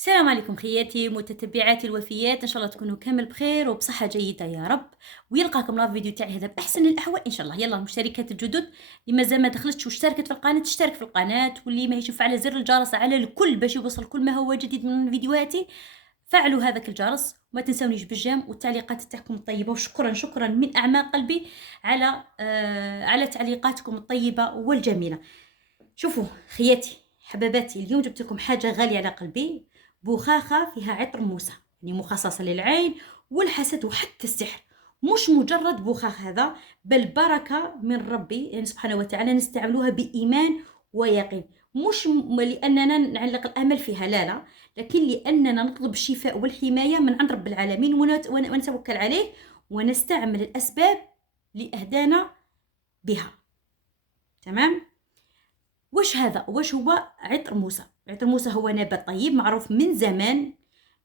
السلام عليكم خياتي متتبعاتي الوفيات، ان شاء الله تكونوا كامل بخير وبصحه جيده يا رب. ويلقاكم لا فيديو تاعي هذا باحسن الاحوال ان شاء الله. يلا المشتركات الجدد اللي مازال ما دخلتش واشتركت في القناه تشترك في القناه، واللي ما يشوف على زر الجرس على الكل باش يوصل كل ما هو جديد من فيديوهاتي. فعلوا هذاك الجرس وما تنسونيش بالجيم والتعليقات تاعكم الطيبه، وشكرا شكرا من اعماق قلبي على تعليقاتكم الطيبه والجميله. شوفوا خياتي حباباتي، اليوم جبت لكم حاجة غالية على قلبي، بخاخة فيها عطر موسى، يعني مخصصة للعين والحسد وحتى السحر. مش مجرد بخاخ هذا، بل بركة من ربي يعني سبحانه وتعالى، نستعملوها بإيمان ويقين. مش لأننا نعلق الأمل فيها، لا لا، لكن لأننا نطلب الشفاء والحماية من عند رب العالمين ونتوكل عليه ونستعمل الأسباب لأهدانا بها. تمام. واش هذا؟ واش هو عطر موسى؟ عطر موسى هو نبات طيب معروف من زمان،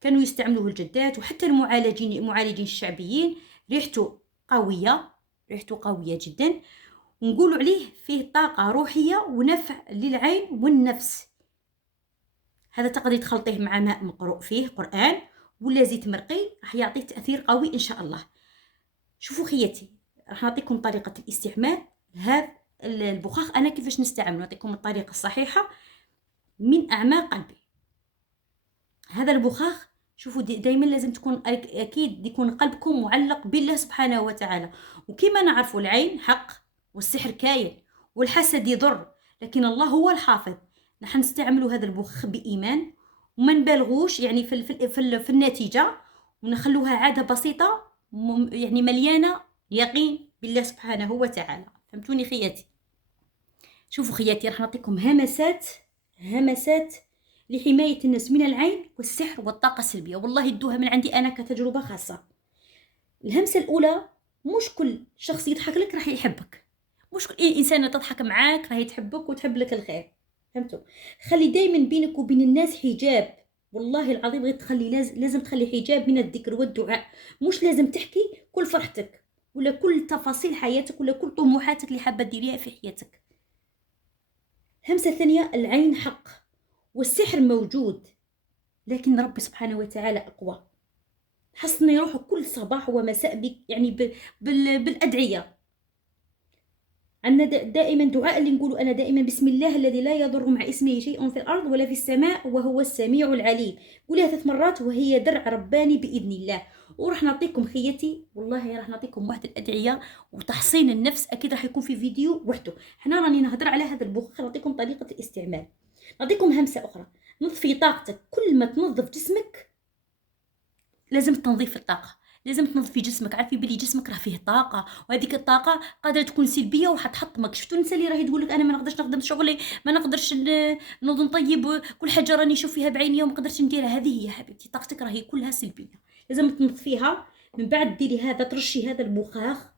كانوا يستعملوه الجدات وحتى المعالجين الشعبيين. ريحته قوية، ريحته قوية جدا، ونقولوا عليه فيه طاقة روحية ونفع للعين والنفس. هذا تقدري تخلطيه مع ماء مقروء فيه قرآن ولا زيت مرقي، راح يعطيه تأثير قوي إن شاء الله. شوفوا خياتي، راح نعطيكم طريقة الاستعمال هذا البخاخ. أنا كيفاش نستعمل، نعطيكم الطريقة الصحيحة من أعماق قلبي. هذا البخاخ شوفوا دايما لازم تكون أكيد يكون قلبكم معلق بالله سبحانه وتعالى. وكما نعرفوا العين حق والسحر كاين والحسد يضر، لكن الله هو الحافظ. نحن نستعملوا هذا البخاخ بإيمان وما نبالغوش يعني في النتيجة، ونخلوها عادة بسيطة يعني مليانة يقين بالله سبحانه وتعالى. فهمتوني خياتي؟ شوفوا خياتي، راح نعطيكم همسات لحماية الناس من العين والسحر والطاقة السلبية، والله ادوها من عندي أنا كتجربة خاصة. الهمسة الأولى، مش كل شخص يضحك لك راح يحبك، مش كل إنسانة تضحك معاك راح تحبك وتحب لك الخير. فهمتوا؟ خلي دايما بينك وبين الناس حجاب، والله العظيم غير تخلي لازم تخلي حجاب من الذكر والدعاء. مش لازم تحكي كل فرحتك ولا كل تفاصيل حياتك ولا كل طموحاتك اللي حابة ديريها في حياتك. همسة ثانية، العين حق والسحر موجود، لكن ربي سبحانه وتعالى أقوى. حصني روحك كل صباح ومساء يعني بالأدعية. عندنا دائما دعاء اللي نقوله أنا دائما: بسم الله الذي لا يضر مع اسمه شيء في الأرض ولا في السماء وهو السميع العليم. قولها 3 مرات وهي درع رباني بإذن الله. وراح نعطيكم خيتي، والله راح نعطيكم واحد الأدعية وتحصين النفس، أكيد راح يكون في فيديو وحده. حنا راني نهضر على هذا البخاخ، نعطيكم طريقة الاستعمال. نعطيكم همسة أخرى، نظفي طاقتك. كل ما تنظف جسمك لازم تنظيف الطاقة، لازم تنظفي جسمك. عارفي بلي جسمك راه فيه طاقة، وهذيك الطاقة قادرة تكون سلبية وحتحطمك. شفتوا النساء اللي راهي تقولك أنا ما نقدرش نخدم شغلي، ما نقدرش نوض نطيب، كل حاجة راني نشوف فيها بعيني وما قدرتش نديرها. هذه هي حبيبتي، طاقتك راهي كلها سلبية، لازم تنظفيها. من بعد ديري هذا، ترشي هذا البخاخ.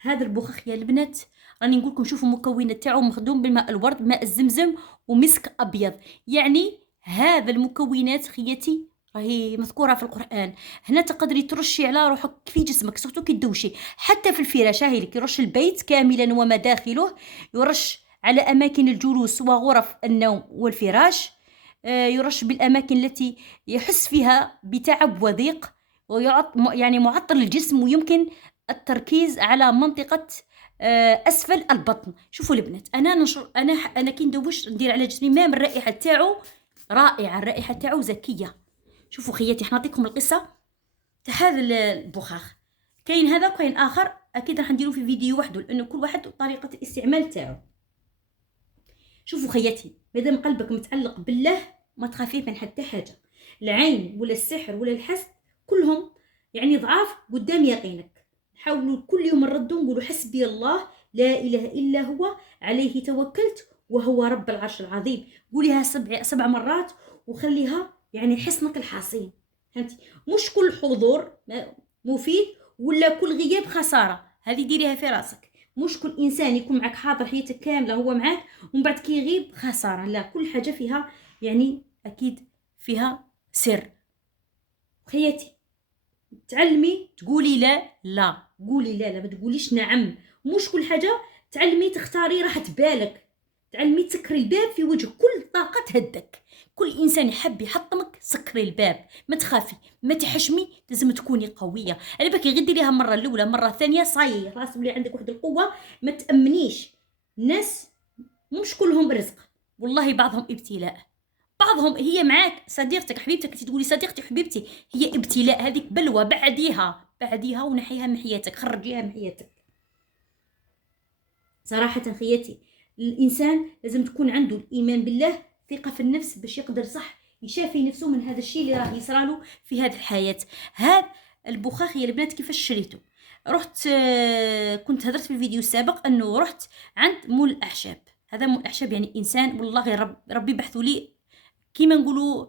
هذا البخاخ يا البنات راني نقول لكم، شوفوا المكونات تاعو مخدوم بالماء الورد، ماء الزمزم ومسك ابيض. يعني هذا المكونات خياتي راهي مذكوره في القران. هنا تقدري ترشي على روحك في جسمك، سورتو كي تدوشي، حتى في الفراش. هاهي لك يرش البيت كاملا ومداخله، يرش على اماكن الجلوس وغرف النوم والفراش، يرش بالاماكن التي يحس فيها بتعب وضيق، يعني معطل الجسم، ويمكن التركيز على منطقة أسفل البطن. شوفوا البنات، أنا نشر أنا كي ندوش ندير على جسمي مام، الرائحة تاعو رائعة، الرائحة تاعو زكية. شوفوا خياتي، حنعطيكم القصة تاع هذا البخاخ. كاين هذا وكاين آخر، أكيد راح نديرو في فيديو وحده لأنه كل واحد طريقة الاستعمال تاعو. شوفوا خياتي، مادام قلبك متعلق بالله ما تخافي من حتى حاجة. العين ولا السحر ولا الحسد كلهم يعني ضعاف قدام يقينك. نحاولوا كل يوم نردوا نقولوا حسبي الله لا إله إلا هو عليه توكلت وهو رب العرش العظيم. قوليها 7 مرات وخليها يعني حصنك الحصين. فهمتي؟ مش كل حضور مفيد ولا كل غياب خسارة، هذه ديريها في راسك. مش كل إنسان يكون معك حاضر حياتك كاملة هو معك ومن بعد كي يغيب خسارة، لا، كل حاجة فيها يعني أكيد فيها سر. خياتي، تعلمي تقولي لا لا، قولي لا لا، ما تقوليش نعم. مش كل حاجة تعلمي تختاري راحة بالك. تعلمي تسكري الباب في وجه كل طاقه تهدك. كل انسان يحب يحطمك سكري الباب، ما تخافي ما تحشمي، لازم تكوني قويه. على بالك غير ديريها المره الاولى، مره ثانيه صاي راس بلي عندك واحد القوه. ما تامنيش الناس، مش كلهم رزق، والله بعضهم ابتلاء. بعضهم هي معاك صديقتك حبيبتك، تقولي صديقتي حبيبتي، هي ابتلاء، هذيك بلوى. بعديها ونحيها من حياتك، خرجيها من حياتك. صراحة خياتي الإنسان لازم تكون عنده الإيمان بالله، ثقة في النفس، باش يقدر صح يشافي نفسه من هذا الشيء اللي راه يصراله في هذه الحياة. هذا البخاخ يا البنات كيفاش شريته؟ رحت كنت هدرت في الفيديو السابق انه رحت عند مول الاعشاب. هذا مول الاعشاب يعني انسان والله ربي بحثوا لي كيما نقولوا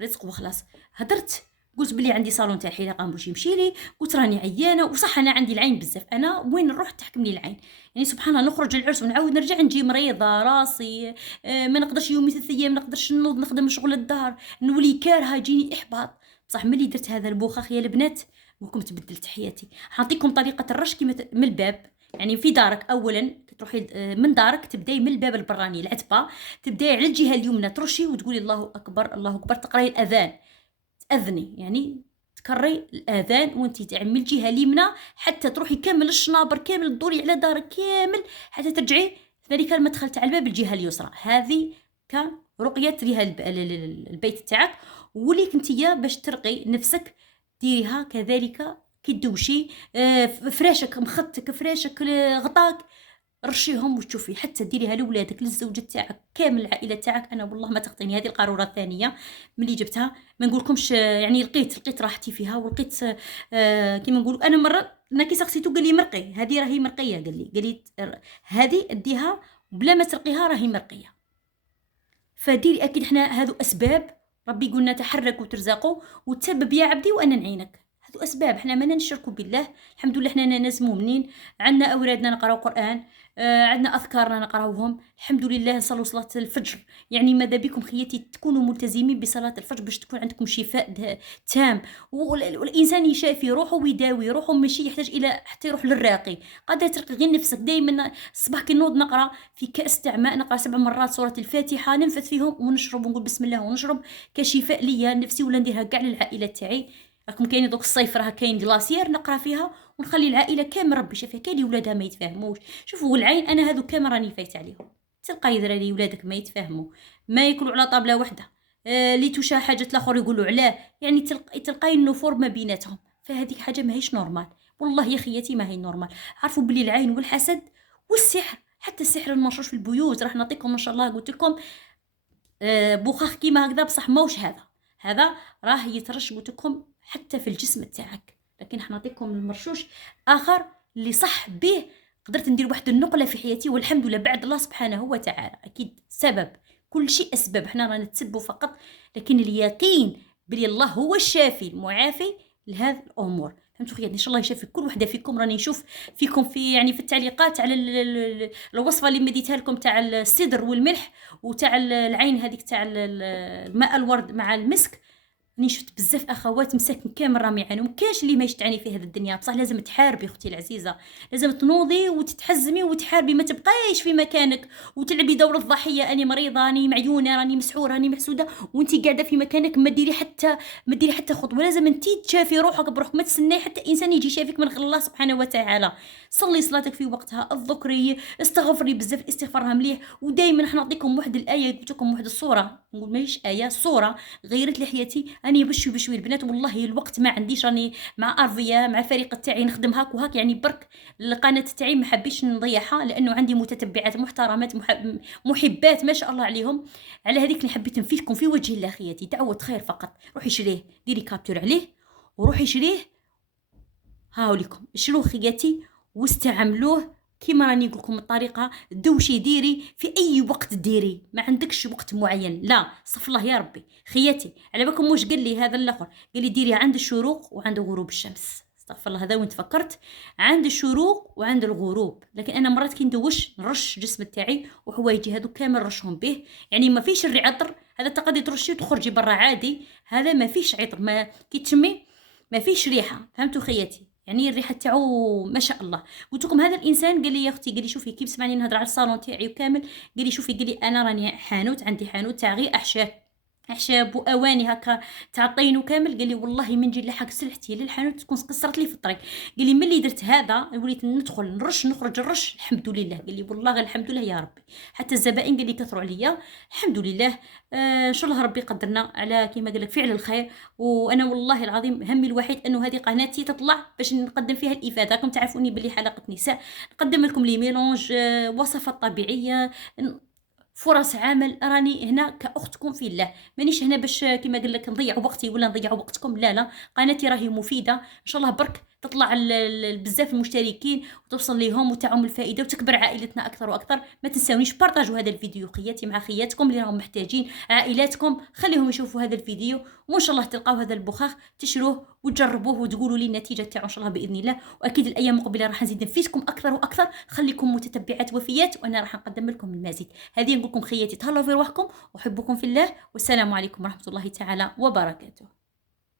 رزق وخلاص. هدرت قلت بلي عندي صالون تاع الحلاقه باش يمشي لي، قلت راني عيانه وصح انا عندي العين بزاف، انا وين نروح تحكمني العين؟ يعني سبحان الله نخرج للعرس ونعاود نرجع نجي مريضه راسي، ما نقدرش يومي 3 ايام، ما نقدرش نوض نخدم شغل الدار، نولي كارهه، يجيني احباط. بصح ملي درت هذا البوخاخ يا البنات نقولكم تبدلت حياتي. حنعطيكم طريقه الرش كيما من الباب. يعني في دارك اولا تروحي من دارك تبداي من الباب البراني العتبه، تبداي على الجهه اليمنى ترشي وتقولي الله اكبر الله اكبر، تقراي الاذان، تاذني يعني تكري الاذان وانت تعمي الجهه اليمنى حتى تروحي كامل الشنابر كامل، تدوري على دارك كامل حتى ترجعي ذلك المدخل تاع الباب الجهه اليسرى. هذه كرقيه ليها البيت تاعك. وليك نتيا باش ترقي نفسك ديريها كذلك كي تدوشي فراشك مخطك فراشك غطاك رشيهم وتشوفي، حتى ديريها لولادك للزوجة تاعك كامل العائله تاعك. انا والله ما تقطيني هذه القاروره الثانيه ملي جبتها ما نقولكمش يعني لقيت راحتي فيها، ولقيت كيما نقولوا انا مره انا كي سقسيتو قال لي مرقي، هذه راهي مرقيه، قال لي هذه اديها بلا ما ترقيها راهي مرقيه. فديري اكيد احنا هذو اسباب ربي قلنا تحركوا وترزقوا وتسبب يا عبدي وانا نعينك. هذو اسباب، احنا ما نشركوا بالله. الحمد لله احنا ناس مؤمنين، عندنا اولادنا نقراو قران، عندنا اذكارنا نقراوهم الحمد لله، نصلوا صلاه الفجر. يعني ماذا بكم خياتي تكونوا ملتزمين بصلاه الفجر باش تكون عندكم شفاء تام. والانسان يشافي روحه ويداوي روحه، ماشي يحتاج الى حتى يروح للراقي، قادر ترقي غير نفسك. دائما الصباح كي نوض نقرا في كاس تاع ماء، نقرا 7 مرات سوره الفاتحه، ننفث فيهم ونشرب ونقول بسم الله ونشرب كشفاء ليا نفسي، ولا نديرها كاع للعائله تاعي. راكم كاين دوك الصيف راه كاين كلاسير نقرا فيها ونخلي العائله كامل ربي شافيها. كاين ولادها ما يتفاهموش، شوفوا العين انا هذو كامل راني فايت عليهم. تلقاي دراري ولادك ما يتفاهموا، ما ياكلوا على طابله واحده، اللي توشى حاجه الاخر يقولوا علاه، يعني تلقاي النفور ما بيناتهم. فهذيك حاجه ماهيش نورمال، والله يا خياتي ما هي نورمال. عرفوا بلي العين والحسد والسحر، حتى السحر المرشوش في البيوت راح نعطيكم ان شاء الله. قلت لكم بخاخ كيما هكذا بصح ماوش هذا راه يترش قلت لكم حتى في الجسم تاعك، لكن حنعطيكم المرشوش اخر اللي صح به قدرت ندير واحد النقله في حياتي والحمد لله بعد الله سبحانه وتعالى. اكيد سبب، كل شيء اسباب، احنا رانا نتسبوا فقط، لكن اليقين بلي الله هو الشافي المعافي لهذه الامور. فهمتوا خياتي؟ ان شاء الله يشافي كل وحده فيكم. راني نشوف فيكم في يعني في التعليقات على الوصفه اللي مديتها لكم تاع السدر والملح وتاع العين هذيك تاع الماء الورد مع المسك. راني شفت بزاف اخوات مساكن كامل راهم يعانوا، مكاش اللي ما يشتعني في هذه الدنيا. بصح لازم تحاربي اختي العزيزه، لازم تنوضي وتتحزمي وتحاربي، ما تبقايش في مكانك وتلعبي دور الضحيه. اني مريضه، راني معيونه، راني مسحوره، راني محسوده، وانتي قاعده في مكانك ما ديري حتى خطوه. لازم انتي تشافي روحك بروحك، ما تستناي حتى انسان يجي يشافيك من الله سبحانه وتعالى. صلي صلاتك في وقتها، الذكري، استغفري بزاف، الاستغفار مليح. ودائما حنعطيكم واحد الايه، قلت لكم واحد الصوره، نقول ماهيش ايه، صوره غيرت لي حياتي. اني بشوي البنات والله الوقت ما عنديش، راني مع ارفيا مع الفريق تاعي نخدم هاك وهاك، يعني برك القناه تاعي ما حبيتش نضيعها لانه عندي متتبعات محترمات محبات ما شاء الله عليهم. على هذيك اللي حبيت نفيدكم في وجه الله خياتي، دعوه خير فقط. روحي شريه، ديري كابتور عليه وروحي شريه، هاوليكم شروه خياتي واستعملوه كيما راني نقول لكم الطريقه. دوشي ديري في اي وقت ديري، ما عندكش وقت معين، لا صف الله يا ربي خياتي. على بالكم واش قال لي هذا الاخر؟ قال لي ديري عند الشروق وعند غروب الشمس. استغفر الله، هذا وين تفكرت عند الشروق وعند الغروب. لكن انا مرات كي ندوش نرش الجسم تاعي وحوايجي هذو كامل رشهم به، يعني ما فيش العطر هذا تقدري ترشي وتخرجي برا عادي، هذا ما فيش عطر، ما كي تشمي ما فيش ريحه. فهمتوا خياتي؟ يعني الريحه تاعو ما شاء الله. قلت لكم هذا الانسان قال لي يا اختي، قال لي شوفي كي بسمعني نهضر على الصالون تاعي وكامل، قال لي شوفي، قال لي انا راني حانوت، عندي حانوت تاع غير اعشاب واواني هكا تاع الطين وكامل. قال لي والله من نجي نلحق سلعتي للحانوت تكون قصرت لي في الطريق. قال لي ملي درت هذا وليت ندخل نرش نخرج نرش، الحمد لله. قال لي والله غير الحمد لله يا ربي، حتى الزبائن قال لي كثروا عليا، الحمد لله. ان شاء الله ربي يقدرنا على كيما قال لك فعل الخير. وانا والله العظيم همي الوحيد انه هذه قناتي تطلع باش نقدم فيها الافاده. راكم تعرفوني بلي حلقه نساء نقدم لكم لي ميلونج، وصفات طبيعيه، فرص عمل. راني هنا كاختكم في الله، مانيش هنا باش كما قال لك نضيع وقتي ولا نضيع وقتكم. لا لا، قناتي راهي مفيده ان شاء الله، برك تطلع بزاف المشتركين وتوصل ليهم وتعم الفائده وتكبر عائلتنا اكثر واكثر. ما تنساونيش بارطاجوا هذا الفيديو خياتي مع خياتكم اللي راهم محتاجين، عائلاتكم خليهم يشوفوا هذا الفيديو، وان شاء الله تلقاو هذا البخاخ تشروه وتجربوه وتقولوا لي النتيجه تاعو ان شاء الله باذن الله. واكيد الايام المقبله راح نزيد نفيدكم اكثر واكثر. خليكم متتبعات وفيات وانا راح نقدم لكم المزيد. هذه نقول لكم خياتي، تهلاو في رواحكم، احبكم في الله، والسلام عليكم ورحمه الله تعالى وبركاته.